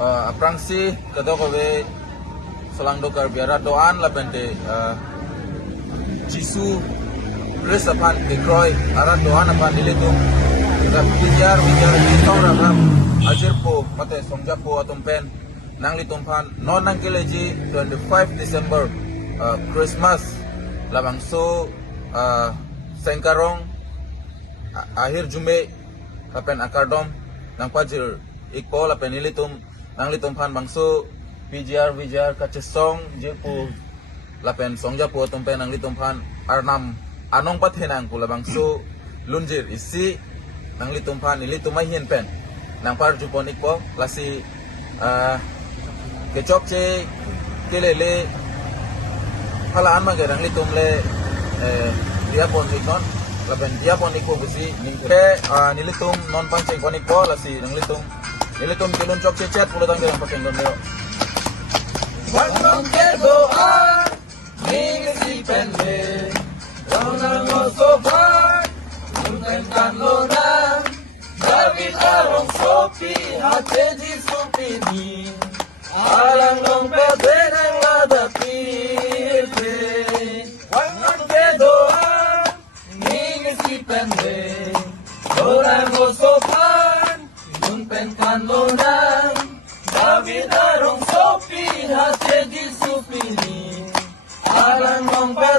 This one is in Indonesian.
aprang si kado ko be selang dokar biara doan la bente jisu res apan ke kroy ara doan apan dilitum rap bijar itong rap ajir po pate songja po atumpen nang litumpan non nang kileji 25 December Christmas labang so sengkarong akhir Jume lapen akardom nang pajir ikpo lapen nilitum nang litumpan bangso vijar kacesong jepu lapen songja po tumpen nang litumpan arnam anong pathenang pula bangso lunjir isi nang litumpan nilitumay hinpen nang par jupon ikpo lasi kecok ce kelele halaan magerang litumle dia pon ikon lapen dia pon ikpo besi ningke nilitum non panceng pon ikpo lasi nang nilitum kilun cok cecet puluh tang bilang pakai gondel Wanong ke doa mingsi pende Ronang osoban Nuntenkan lonang David arong sopi Hate di supini Alang long pede nang ladapi Wanong ke doa mingsi pende Ronang osoban Nuntenkan lonang David arong sopi Hate di supini Alang long pede